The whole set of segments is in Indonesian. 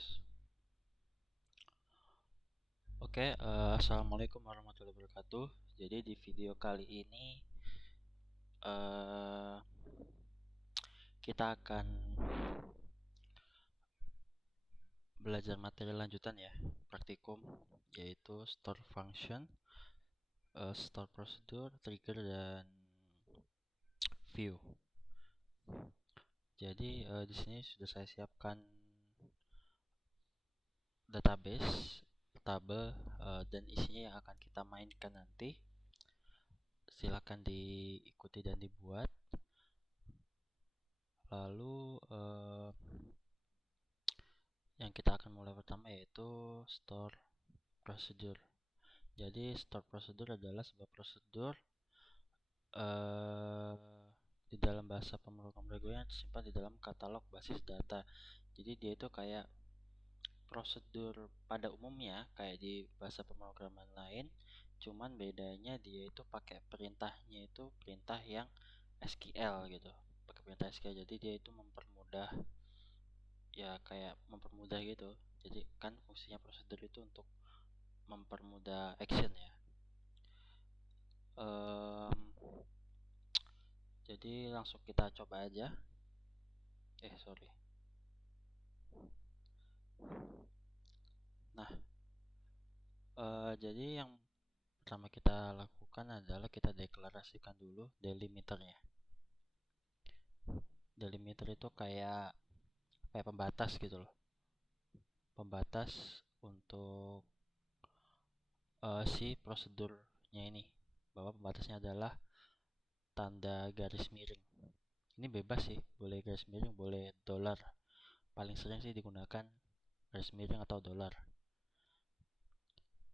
tes. Oke, assalamualaikum warahmatullahi wabarakatuh. Jadi di video kali ini eh, kita akan belajar materi lanjutan ya, praktikum, yaitu store function, store procedure, trigger, dan view. Jadi di sini sudah saya siapkan database, tabel, dan isinya yang akan kita mainkan nanti. Silakan diikuti dan dibuat. Lalu yang kita akan mulai pertama yaitu store procedure. Jadi store procedure adalah sebuah prosedur di dalam bahasa pemrograman reguler yang tersimpan di dalam katalog basis data. Jadi dia itu kayak prosedur pada umumnya kayak di bahasa pemrograman lain, cuman bedanya dia itu pakai perintahnya itu perintah yang SQL gitu, pakai perintah SQL. Jadi dia itu mempermudah, ya kayak mempermudah gitu. Jadi kan fungsinya prosedur itu untuk mempermudah action ya. Jadi langsung kita coba aja. Sorry. Nah, jadi yang pertama kita lakukan adalah kita deklarasikan dulu delimiternya. Delimiter itu kayak pembatas gitu loh. Pembatas untuk si prosedurnya ini. Bahwa pembatasnya adalah tanda garis miring. Ini bebas sih, boleh garis miring, boleh dolar. Paling sering sih digunakan garis miring atau dolar.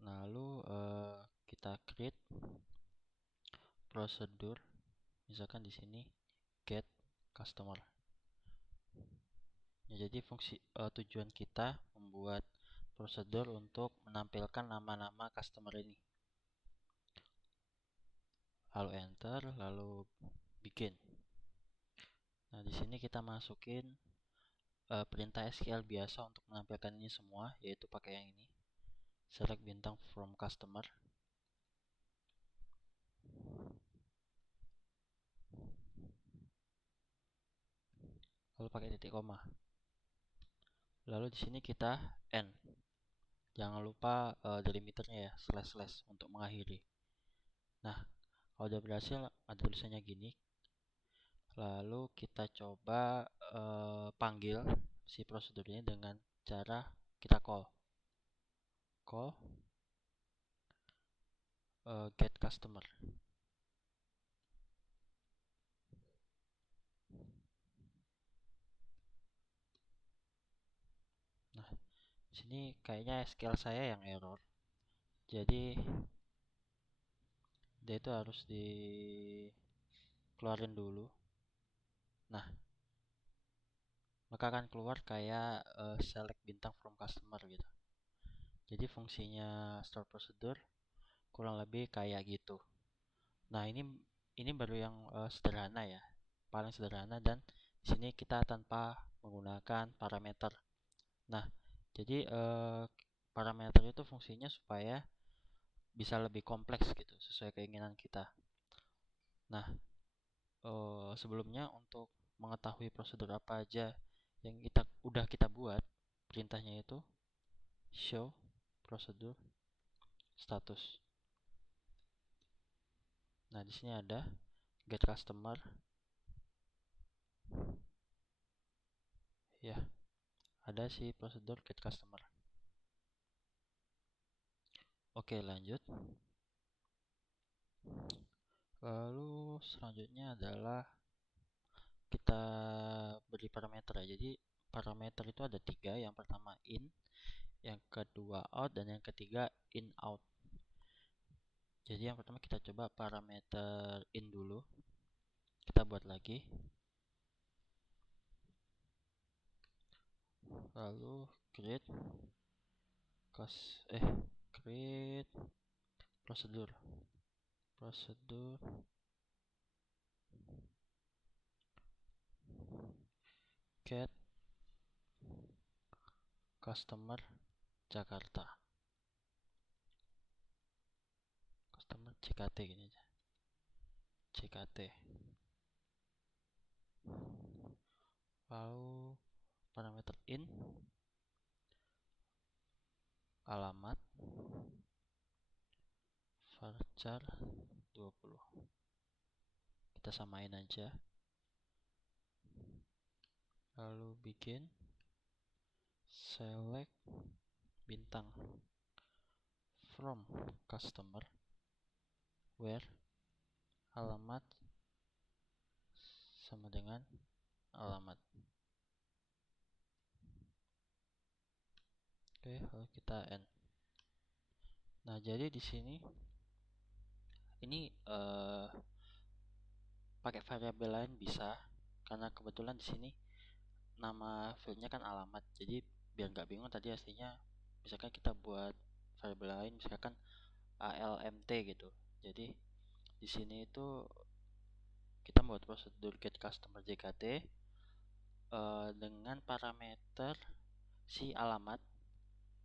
Lalu kita create prosedur, misalkan di sini get customer. Ya, jadi fungsi tujuan kita membuat prosedur untuk menampilkan nama-nama customer ini. Lalu enter, lalu bikin. Nah, di sini kita masukin perintah SQL biasa untuk menampilkan ini semua, yaitu pakai yang ini. Select bintang from customer. Lalu pakai titik koma. Lalu di sini kita end. Jangan lupa delimiternya ya, slash untuk mengakhiri. Nah, kalau udah berhasil ada tulisannya gini. Lalu kita coba panggil si prosedur ini dengan cara kita call get customer. Nah, sini kayaknya SQL saya yang error. Jadi dia itu harus dikeluarin dulu. Nah, maka akan keluar kayak select bintang from customer gitu. Jadi fungsinya store procedure kurang lebih kayak gitu. Nah, ini baru yang sederhana ya, paling sederhana, dan di sini kita tanpa menggunakan parameter. Nah, jadi parameter itu fungsinya supaya bisa lebih kompleks gitu, sesuai keinginan kita. Nah, sebelumnya untuk mengetahui prosedur apa aja yang kita buat, perintahnya itu show prosedur status. Nah, di sini ada get customer. Ya, ada si prosedur get customer. Oke, lanjut. Lalu selanjutnya adalah kita beri parameter ya. Jadi parameter itu ada 3. Yang pertama in, yang kedua out, dan yang ketiga in out. Jadi yang pertama kita coba parameter in dulu. Kita buat lagi. Lalu create prosedur get customer Jakarta, customer JKT gini aja, JKT. Lalu parameter in, alamat, varchar 20. Kita samain aja. Lalu bikin select bintang from customer where alamat sama dengan alamat. Oke, lalu kita end. Nah, jadi di sini ini pakai variabel lain bisa, karena kebetulan di sini nama fieldnya kan alamat, jadi biar nggak bingung tadi aslinya misalkan kita buat variabel lain misalkan ALMT gitu. Jadi di sini itu kita membuat prosedur get customer JKT dengan parameter si alamat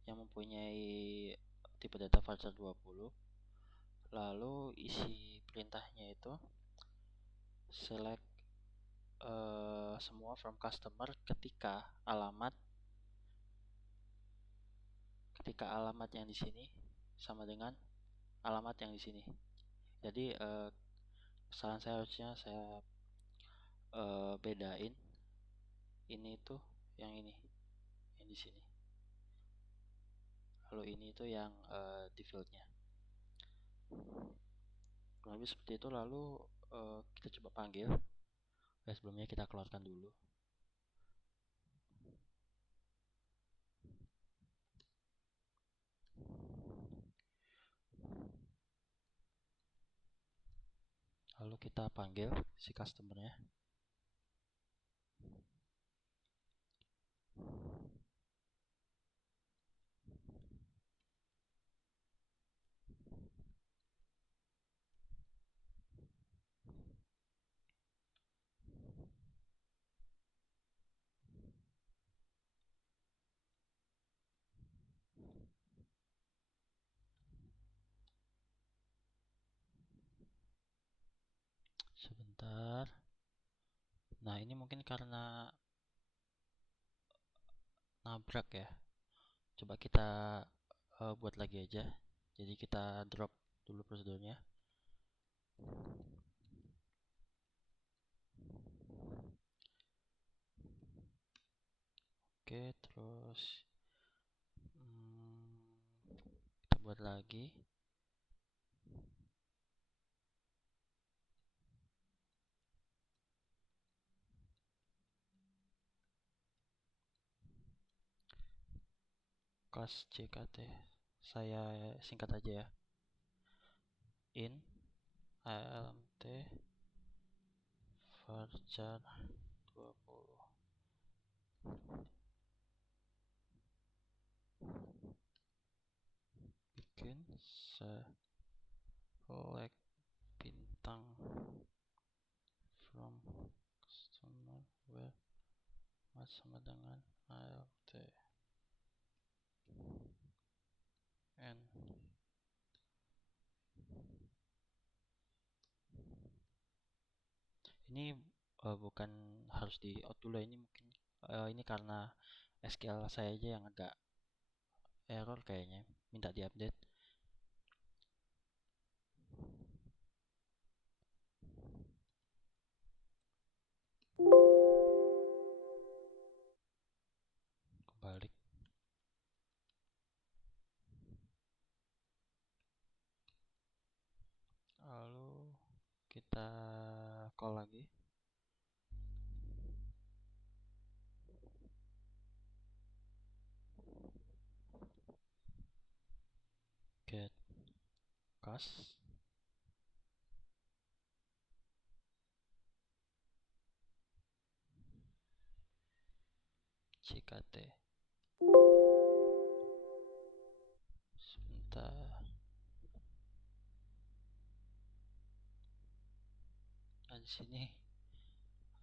yang mempunyai tipe data varchar 20. Lalu isi perintahnya itu select semua from customer ketika alamat yang di sini sama dengan alamat yang di sini. Jadi kesalahan saya harusnya saya bedain ini tuh yang ini yang di sini, lalu ini tuh yang di fieldnya. Kurang lebih seperti itu. Lalu kita coba panggil. Sebelumnya kita keluarkan dulu. Lalu kita panggil si customernya. Sebentar. Nah, ini mungkin karena nabrak ya. Coba kita buat lagi aja. Jadi kita drop dulu prosedurnya. Oke, terus kita buat lagi. Class JKT, saya singkat aja ya. In ALMT varchar 20. Bikin select bintang from customer where sama dengan ALT n. Ini bukan harus di out dulu, ini mungkin ini karena SQL saya aja yang agak error kayaknya, minta diupdate. Kebalik. Lalu kita call lagi. Get cast JKT. Sebentar. Nah, di sini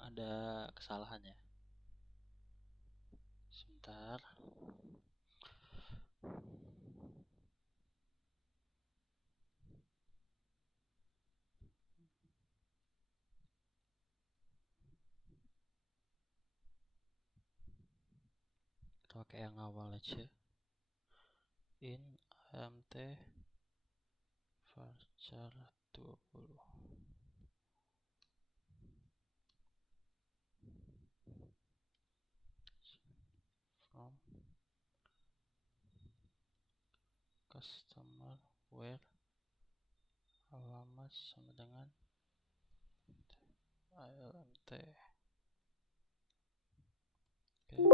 ada kesalahan ya. Sebentar. pakai yang awal aja. In amt varchar 20 from customer where alamat sama dengan ALMT. Oke.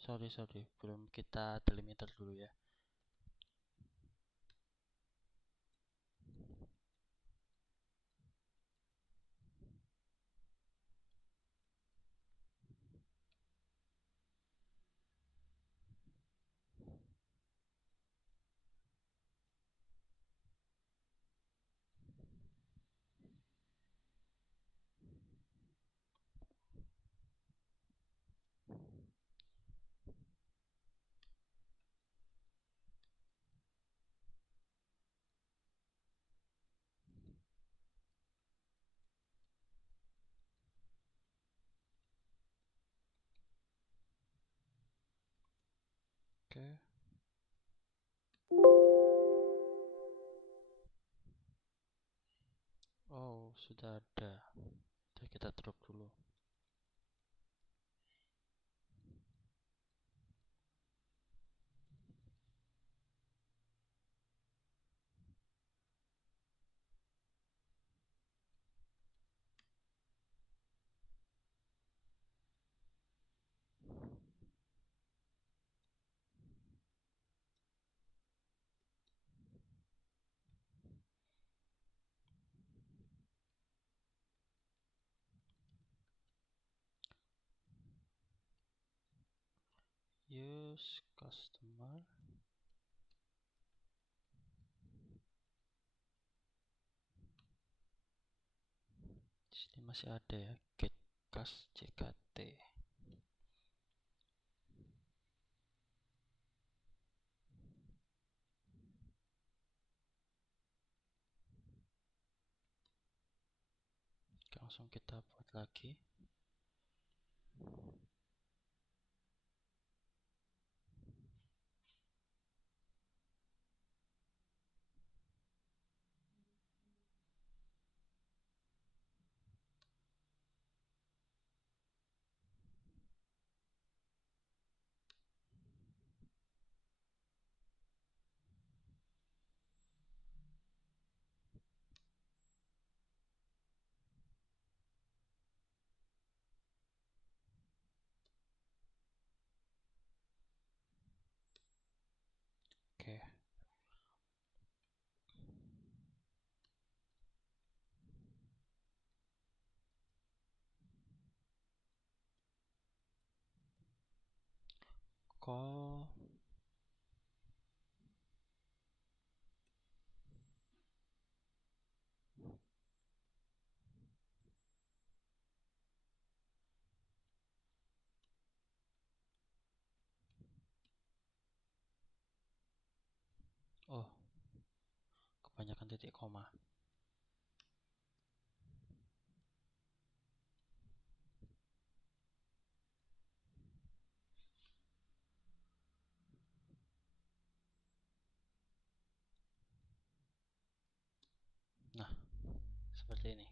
Sorry, belum kita delimiter dulu ya. Oke. Oh, sudah ada. Kita drop dulu. Use customer. Di sini masih ada ya, get cast CKT. Langsung kita buat lagi. Oke. Call oh, kebanyakan titik koma. Nah, seperti ini.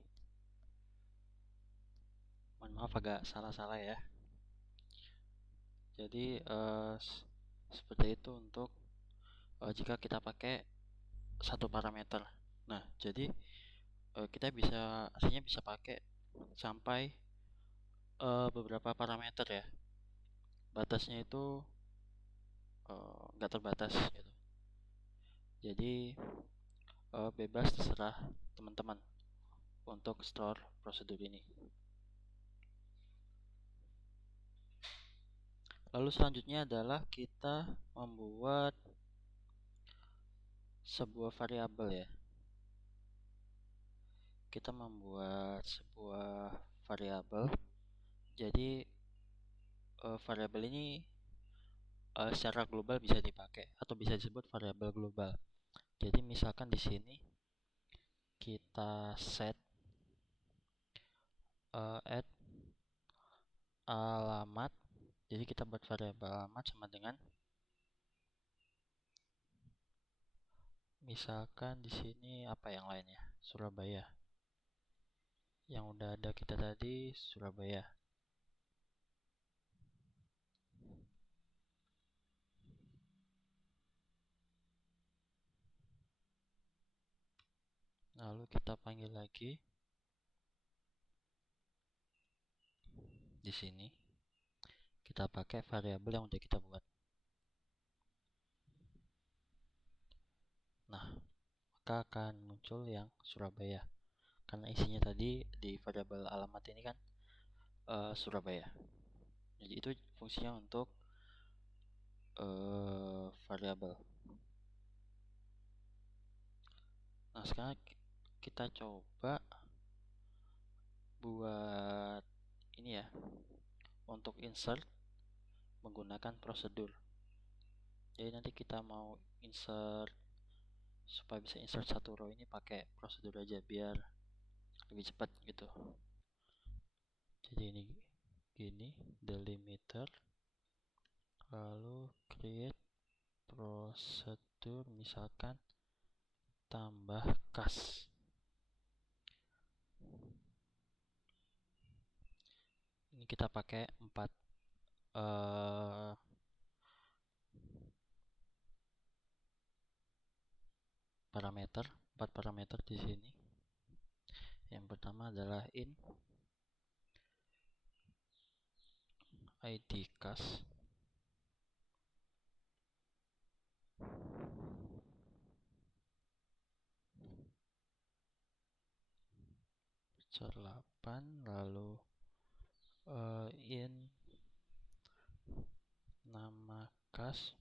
Mohon maaf agak salah-salah ya. Jadi seperti itu untuk jika kita pakai satu parameter. Nah, jadi kita aslinya bisa pakai sampai beberapa parameter ya. Batasnya itu nggak terbatas gitu. Jadi bebas terserah teman-teman untuk store prosedur ini. Lalu selanjutnya adalah kita membuat sebuah variabel ya. Kita membuat sebuah variabel. Jadi variabel ini secara global bisa dipakai atau bisa disebut variabel global. Jadi misalkan di sini kita set alamat. Jadi kita buat variabel alamat sama dengan misalkan di sini apa yang lainnya, Surabaya. Yang udah ada kita tadi Surabaya. Lalu kita panggil lagi di sini. Kita pakai variabel yang udah kita buat. Nah, maka akan muncul yang Surabaya. Karena isinya tadi di variabel alamat ini kan Surabaya. Jadi itu fungsinya untuk variabel. Nah, sekarang kita coba buat ini ya, untuk insert menggunakan prosedur. Jadi nanti kita mau insert, supaya bisa insert satu row ini pakai prosedur aja biar lebih cepat gitu. Jadi ini gini, delimiter, lalu create prosedur, misalkan tambah kas. Ini kita pakai 4 parameter, 4 parameter di sini. Yang pertama adalah in id kas, char 8, lalu in nama kas,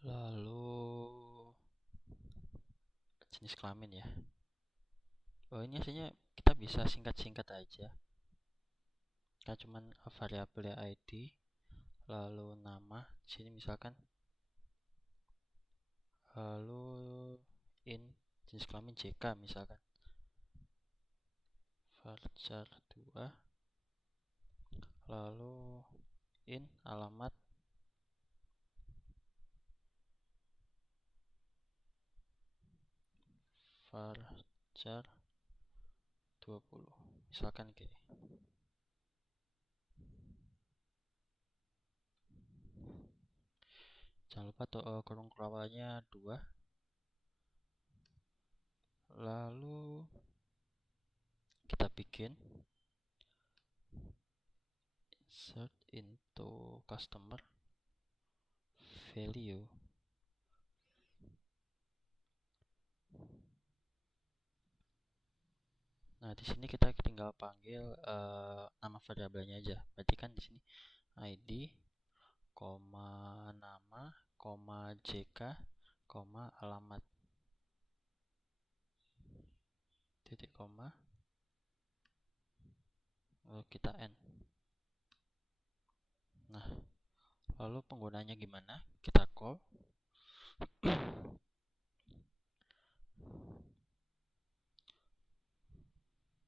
lalu jenis kelamin ya. Ini hasilnya kita bisa singkat-singkat aja. Kita cuman variabel id, lalu nama di sini misalkan, lalu in jenis kelamin JK misalkan, varchar 2, lalu in alamat varchar 20 misalkan kayak. Jangan lupa kurung kerawalnya 2. Lalu kita bikin insert into customer value. Nah, di sini kita tinggal panggil nama variabelnya aja. Berarti kan di sini id, nama, jk, alamat, titik koma, lalu kita n. Nah, lalu penggunanya gimana? Kita call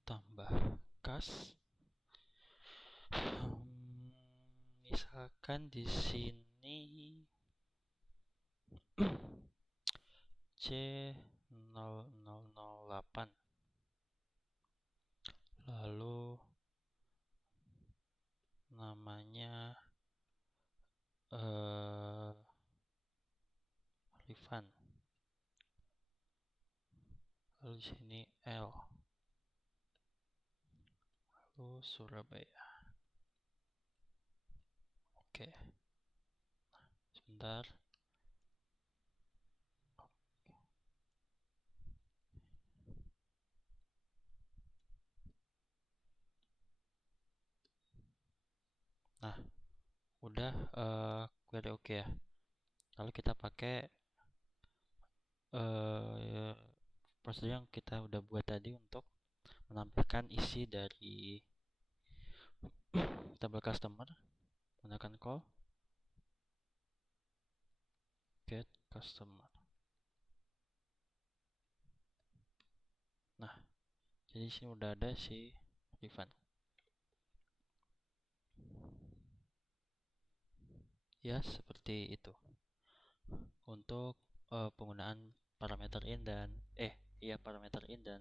tambah kas. Misalkan di sini C0008, lalu namanya Rifan, lalu di sini L, lalu Surabaya. Oke, sebentar. Nah, udah query oke ya. Lalu kita pakai prosedur yang kita udah buat tadi untuk menampilkan isi dari tabel customer menggunakan call get customer. Jadi di sini udah ada si Rifan. Ya, seperti itu. Untuk penggunaan parameter in dan parameter in dan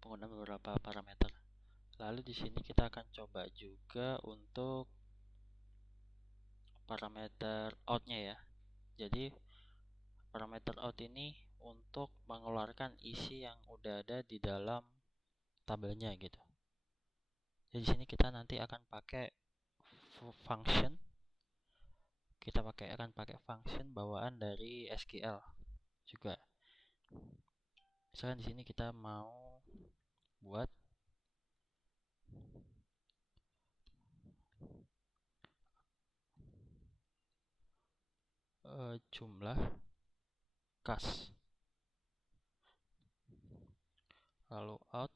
penggunaan beberapa parameter. Lalu di sini kita akan coba juga untuk parameter outnya ya. Jadi parameter out ini untuk mengeluarkan isi yang udah ada di dalam tabelnya gitu. Jadi di sini kita nanti akan pakai function. Kita akan pakai function bawaan dari SQL juga. Misalkan di sini kita mau buat jumlah kas, lalu out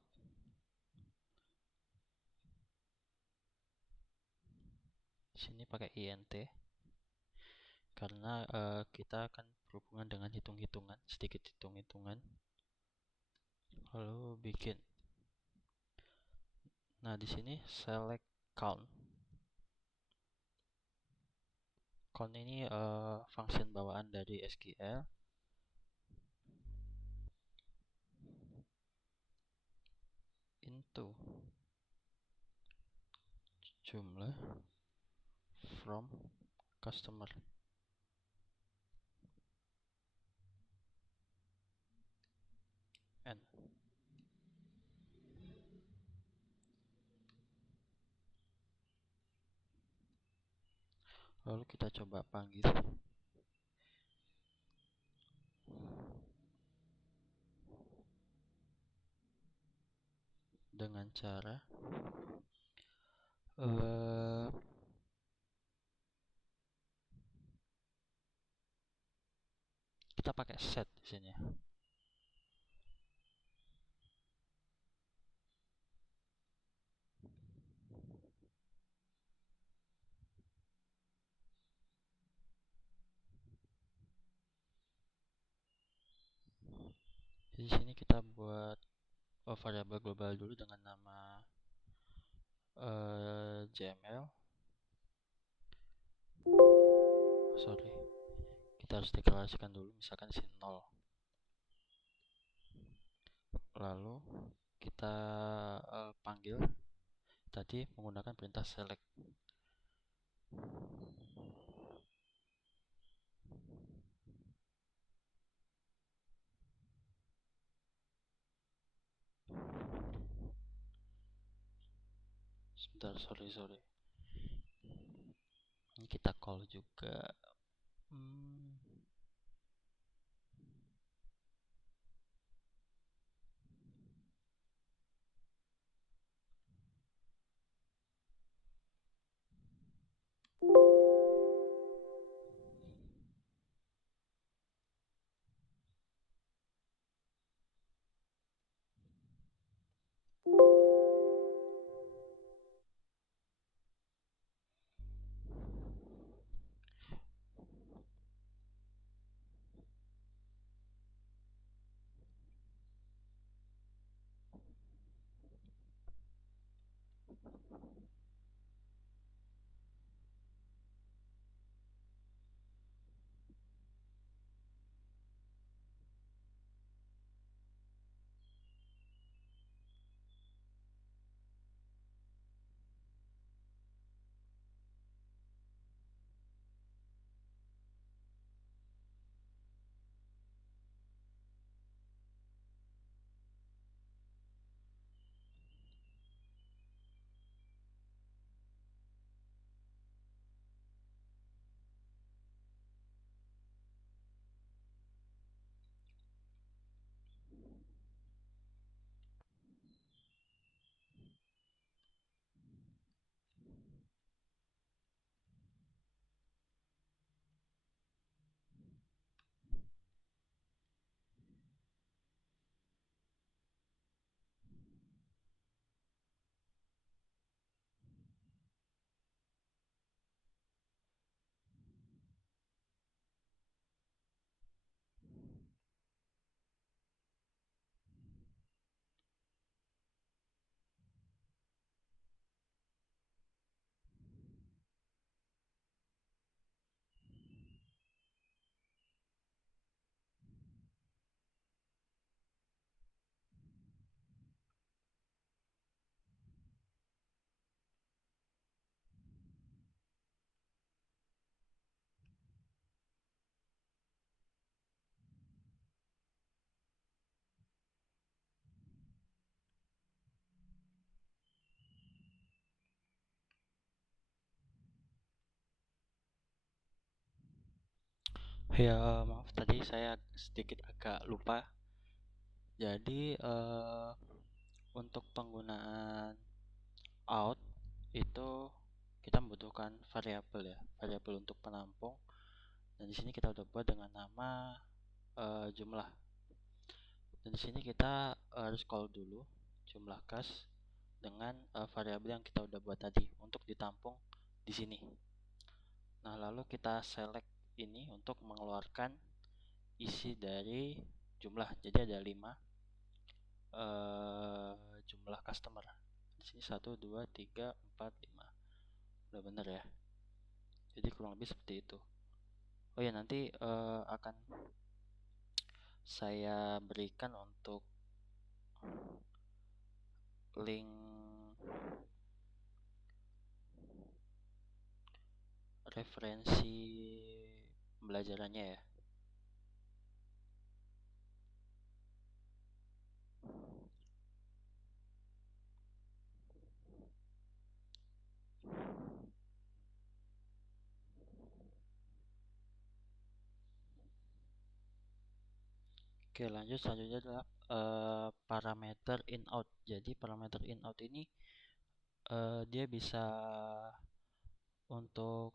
sini pakai int karena kita akan berhubungan dengan hitung-hitungan, sedikit hitung-hitungan, lalu bikin. Nah di sini select count. Count ini function bawaan dari SQL. Into jumlah from customer. N. Lalu kita coba panggil dengan cara kita pakai set di sini. Di sini kita buat variabel global dulu dengan nama JML. Sorry, kita harus deklarasikan dulu, misalkan di sini 0. Lalu kita panggil tadi menggunakan perintah select. Sebentar, sorry. Ini kita call juga. Ya, maaf tadi saya sedikit agak lupa. Jadi, untuk penggunaan out itu kita membutuhkan variabel ya, variabel untuk penampung. Dan di sini kita udah buat dengan nama jumlah. Dan di sini kita harus call dulu jumlah kas dengan variabel yang kita udah buat tadi untuk ditampung di sini. Nah, lalu kita select ini untuk mengeluarkan isi dari jumlah. Jadi ada 5 jumlah customer. Di sini 1, 2, 3, 4, 5. Udah bener ya. Jadi kurang lebih seperti itu. Oh ya, nanti akan saya berikan untuk link referensi pembelajarannya ya. Oke, lanjut. Selanjutnya adalah parameter in out. Jadi parameter in out ini dia bisa untuk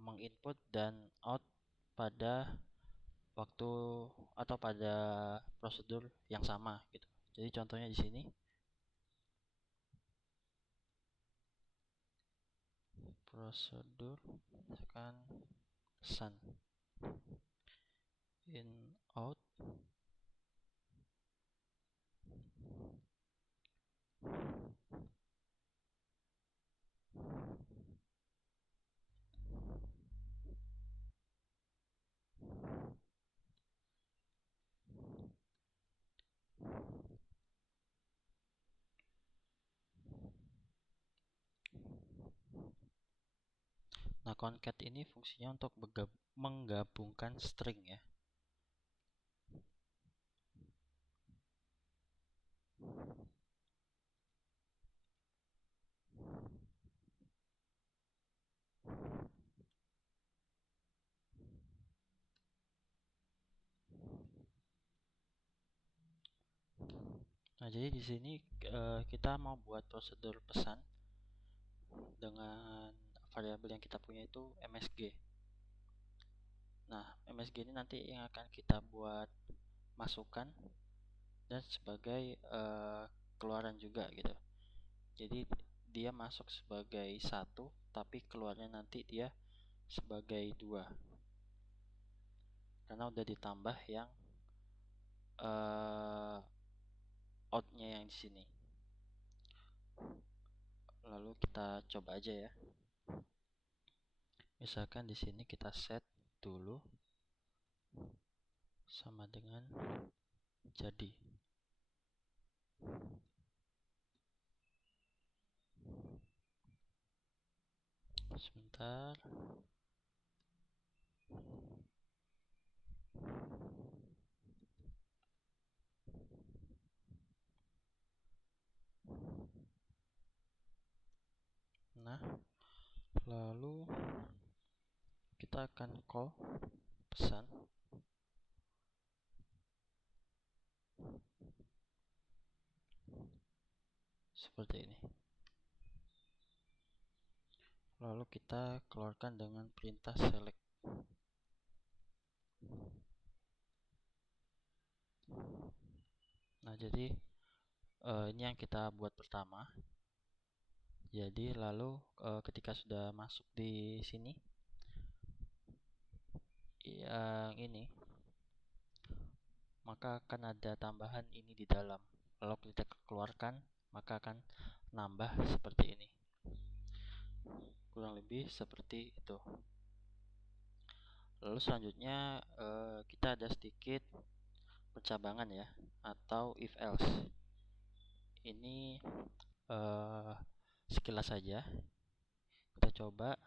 menginput dan out pada waktu atau pada prosedur yang sama gitu. Jadi contohnya di sini prosedur misalkan sun in out. Nah, concat ini fungsinya untuk menggabungkan string ya. Nah, jadi di sini kita mau buat prosedur pesan dengan variabel yang kita punya itu MSG. Nah, MSG ini nanti yang akan kita buat masukan dan sebagai keluaran juga gitu. Jadi dia masuk sebagai 1, tapi keluarnya nanti dia sebagai 2 karena udah ditambah yang outnya yang di sini. Lalu kita coba aja ya. Misalkan di sini kita set dulu sama dengan jadi. Sebentar. Nah, lalu kita akan call pesan seperti ini. Lalu kita keluarkan dengan perintah select. Nah, jadi ini yang kita buat pertama. Jadi lalu ketika sudah masuk di sini yang ini, maka akan ada tambahan ini di dalam. Lalu kita keluarkan, maka akan nambah seperti ini. Kurang lebih seperti itu. Lalu selanjutnya kita ada sedikit percabangan ya, atau if else. Ini sekilas saja. Kita coba,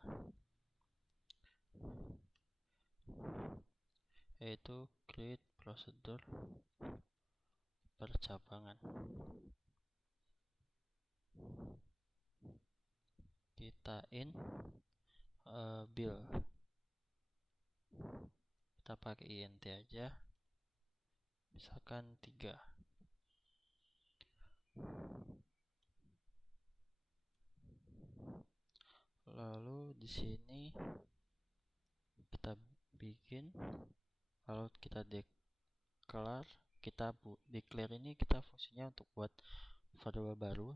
yaitu create procedure percabangan. Kita in build. kita pakai int aja, misalkan 3. Lalu di sini kita bikin, lalu kita declare, declare ini kita fungsinya untuk buat variable baru.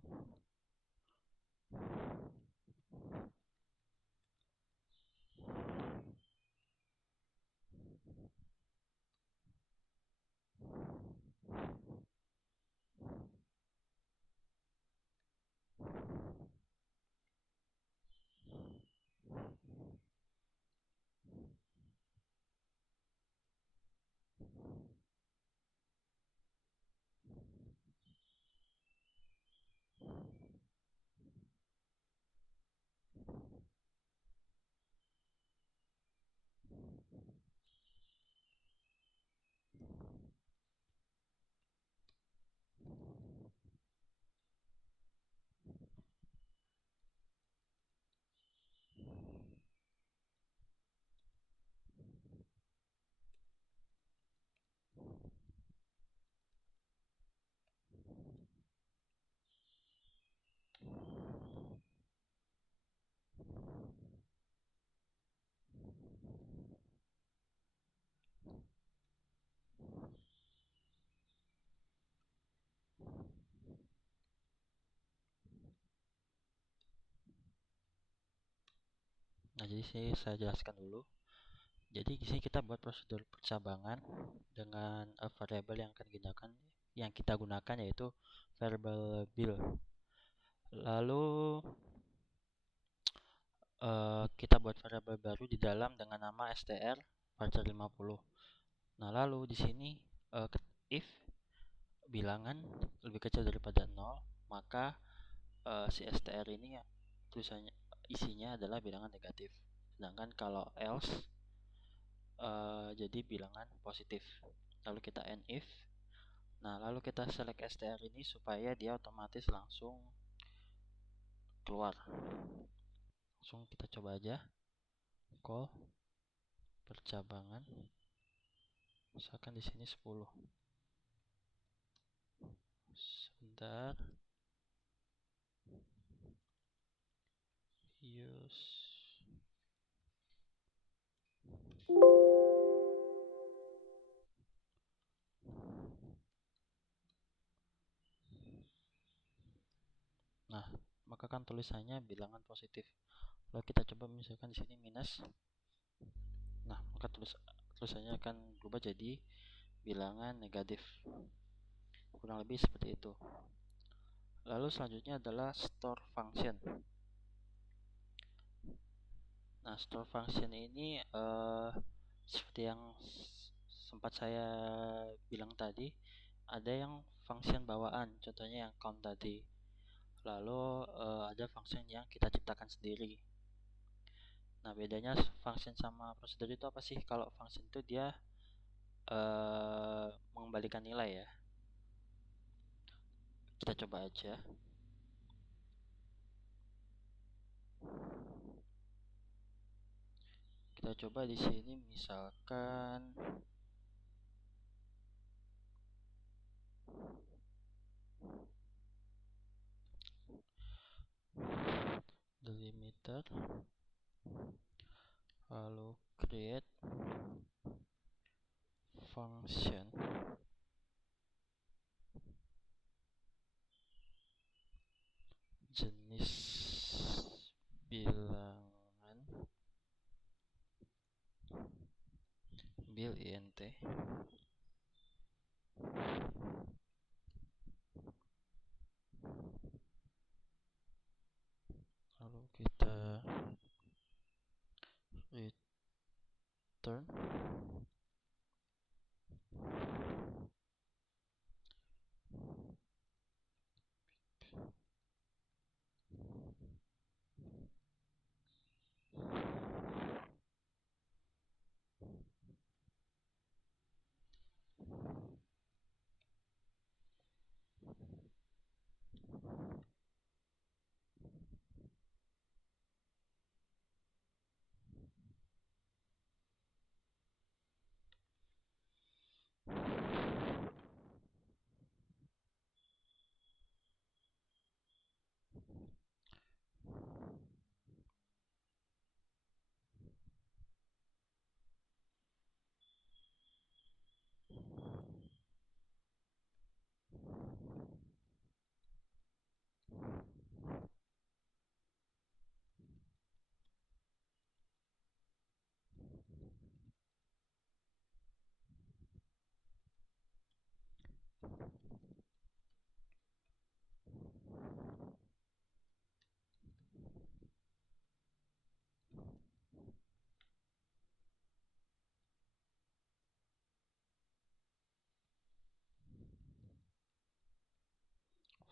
Nah, jadi saya jelaskan dulu. Jadi di sini kita buat prosedur percabangan dengan variabel yang kita gunakan yaitu variable bill. Lalu kita buat variabel baru di dalam dengan nama str varchar 50. Nah, lalu di sini if bilangan lebih kecil daripada 0, maka si str ini tulisannya isinya adalah bilangan negatif. Sedangkan kalau else jadi bilangan positif. Lalu kita end if. Nah, lalu kita select str ini supaya dia otomatis langsung keluar. Langsung kita coba aja call percabangan. Misalkan di sini 10. Sebentar. Use. Nah, maka kan tulisannya bilangan positif. Lalu kita coba misalkan di sini minus. Nah, maka tulisannya akan berubah jadi bilangan negatif. Kurang lebih seperti itu. Lalu selanjutnya adalah store function. Nah, store function ini seperti yang sempat saya bilang tadi, ada yang function bawaan, contohnya yang count tadi. Lalu ada function yang kita ciptakan sendiri. Nah, bedanya function sama prosedur itu apa sih? Kalau function itu dia mengembalikan nilai ya. Kita coba aja. Kita coba di sini misalkan delimiter, lalu create function jenis bilangan bil int, lalu kita return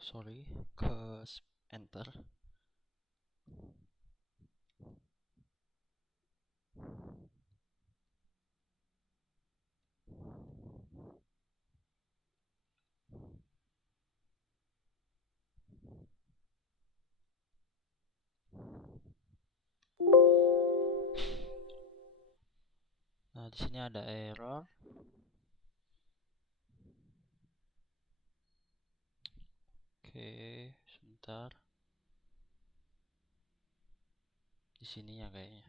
ke enter. Nah, di sini ada error. Oke, sebentar. Di sini ya kayaknya.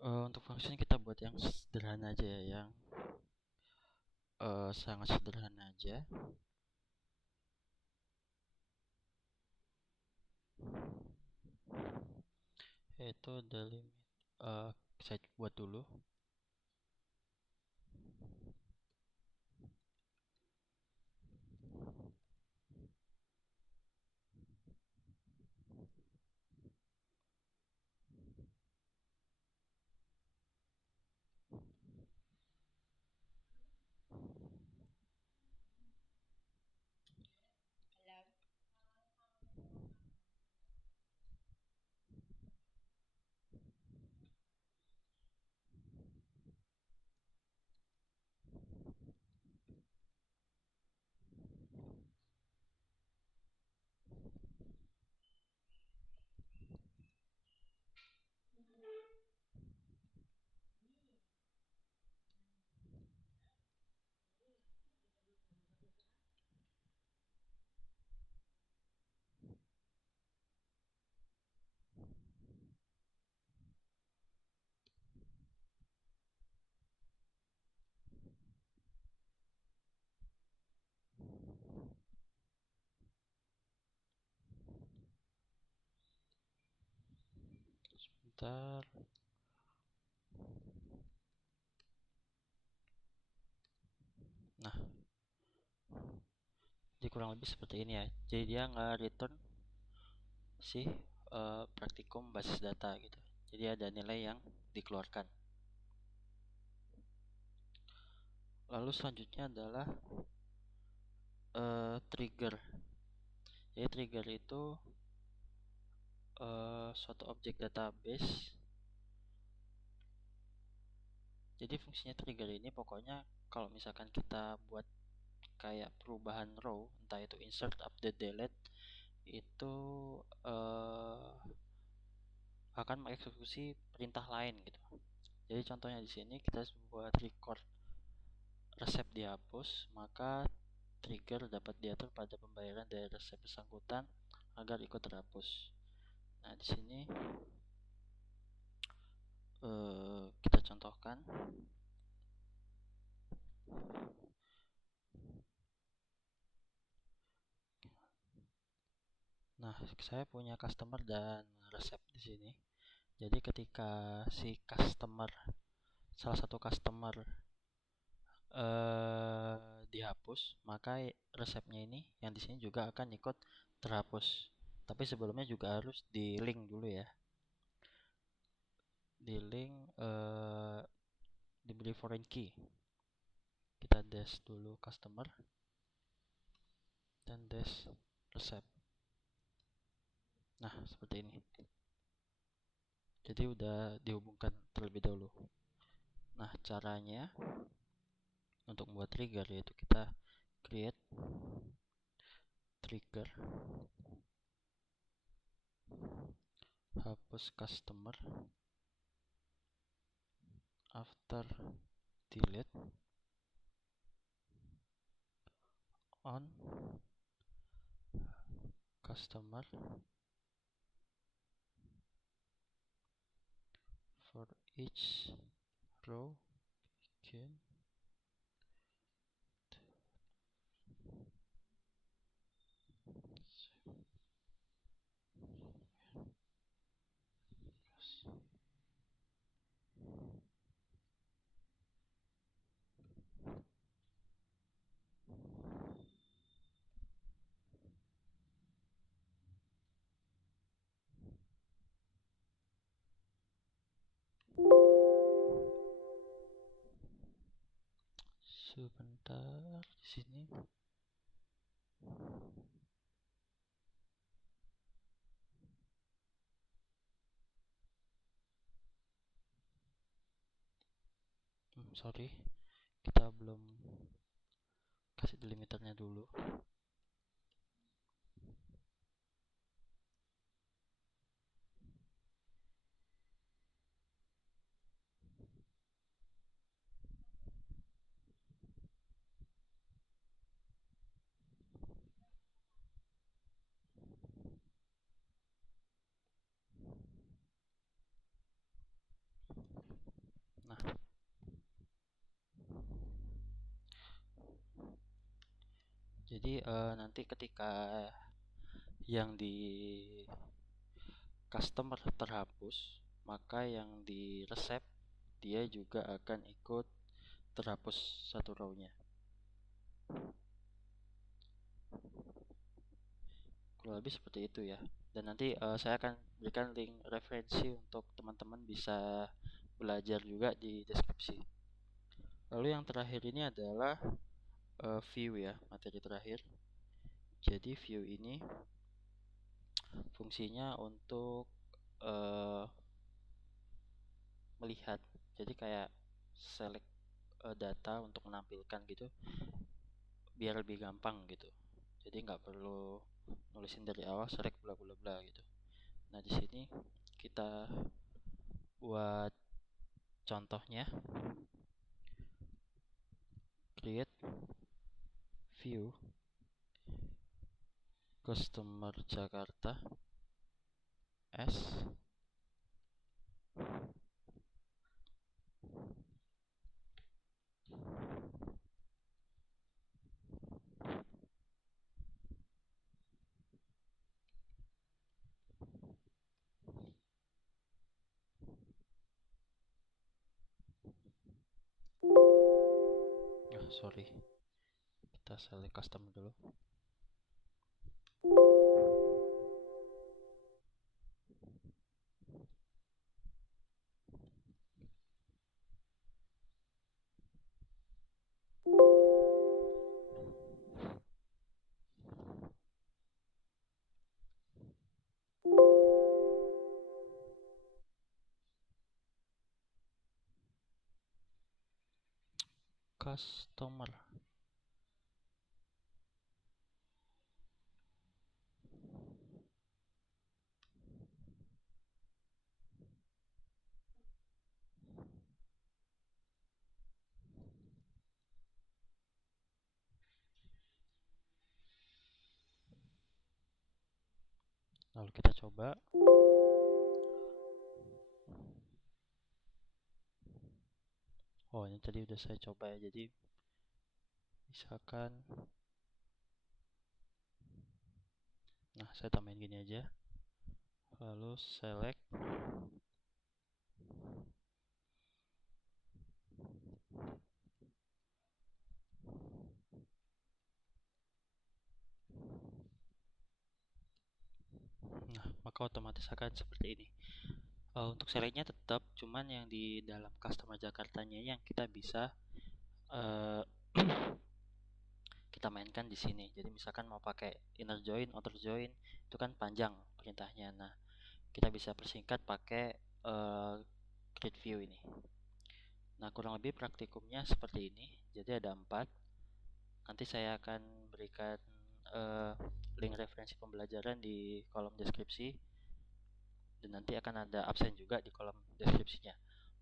Untuk function kita buat yang sederhana aja ya, yang sangat sederhana aja. Yaitu the limit. Saya buat dulu. Sebentar. Nah, jadi kurang lebih seperti ini ya. Jadi dia nggak return si praktikum basis data gitu. Jadi ada nilai yang dikeluarkan. Lalu selanjutnya adalah trigger. Jadi trigger itu suatu objek database. Jadi fungsinya trigger ini pokoknya kalau misalkan kita buat kayak perubahan row, entah itu insert, update, delete, itu akan mengeksekusi perintah lain gitu. Jadi contohnya di sini kita buat record resep dihapus, maka trigger dapat diatur pada pembayaran dari resep bersangkutan agar ikut terhapus. Nah, di sini kita contohkan. Nah, saya punya customer dan resep di sini. Jadi ketika si customer, salah satu customer dihapus, maka resepnya ini yang di sini juga akan ikut terhapus. Tapi sebelumnya juga harus di link dulu ya. Di link diberi foreign key. Kita dash dulu customer dan dash resep. Nah, seperti ini. Jadi udah dihubungkan terlebih dahulu. Nah, caranya untuk membuat trigger yaitu kita create trigger hapus customer after delete on customer for each row begin Sebentar di sini. Sorry, kita belum kasih delimiternya dulu. Nah, jadi nanti ketika yang di customer terhapus, maka yang di resep dia juga akan ikut terhapus satu row-nya. Kurang lebih seperti itu ya. Dan nanti saya akan berikan link referensi untuk teman-teman bisa belajar juga di deskripsi. Lalu yang terakhir ini adalah view ya, materi terakhir. Jadi view ini fungsinya untuk melihat, jadi kayak select data untuk menampilkan gitu, biar lebih gampang gitu. Jadi nggak perlu nulisin dari awal select bla bla bla gitu. Nah di sini kita buat contohnya, create view customer Jakarta as sorry, kita select customer dulu. Customer. Lalu kita coba. Oh, ini tadi udah saya coba ya. Jadi misalkan, nah saya tambahin gini aja. Lalu select. Nah, maka otomatis akan seperti ini. Untuk selectnya tetap, cuman yang di dalam customer Jakartanya yang kita bisa kita mainkan di sini. Jadi misalkan mau pakai inner join, outer join, itu kan panjang perintahnya. Nah, kita bisa persingkat pakai create view ini. Nah, kurang lebih praktikumnya seperti ini. Jadi ada 4. Nanti saya akan berikan link referensi pembelajaran di kolom deskripsi, dan nanti akan ada absen juga di kolom deskripsinya.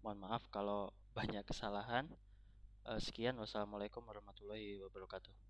Mohon maaf kalau banyak kesalahan. Sekian, wassalamualaikum warahmatullahi wabarakatuh.